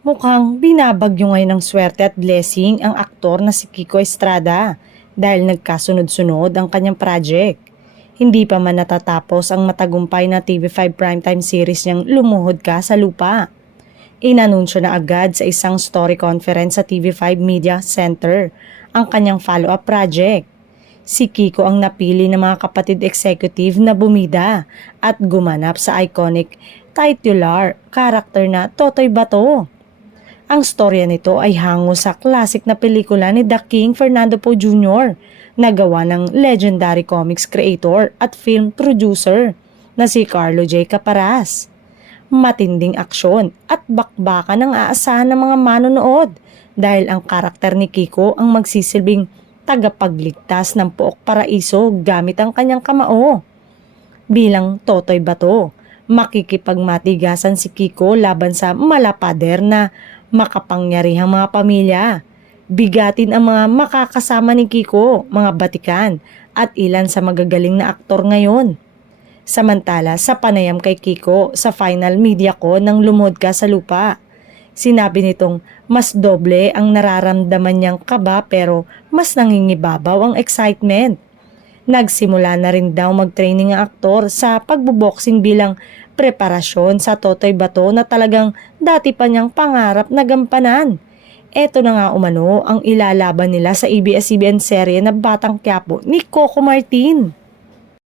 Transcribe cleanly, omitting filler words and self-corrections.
Mukhang binabagyo ngayon ng swerte at blessing ang aktor na si Kiko Estrada dahil nagkasunod-sunod ang kanyang project. Hindi pa man natatapos ang matagumpay na TV5 primetime series niyang Lumuhod Ka sa Lupa. Inanunsyo na agad sa isang story conference sa TV5 Media Center ang kanyang follow-up project. Si Kiko ang napili ng mga kapatid executive na bumida at gumanap sa iconic titular character na Totoy Bato. Ang storya nito ay hango sa classic na pelikula ni The King Fernando Poe Jr. na gawa ng legendary comics creator at film producer na si Carlo J. Caparas. Matinding aksyon at bakbakan ang aasahan ng mga manonood dahil ang karakter ni Kiko ang magsisilbing tagapagligtas ng Pook Paraiso gamit ang kanyang kamao. Bilang Totoy Bato, makikipagmatigasan si Kiko laban sa malapader na makapangyarihang mga pamilya. Bigatin ang mga makakasama ni Kiko, mga batikan at ilan sa magagaling na aktor ngayon. Samantala sa panayam kay Kiko sa final media ko ng Lumuhod Ka sa Lupa, sinabi nitong mas doble ang nararamdaman niyang kaba pero mas nangingibabaw ang excitement. Nagsimula na rin daw mag-training ang aktor sa pagbuboxing bilang preparasyon sa Totoy Bato na talagang dati pa niyang pangarap na gampanan. Eto na nga umano ang ilalaban nila sa ABS-CBN serye na Batang Quiapo ni Coco Martin.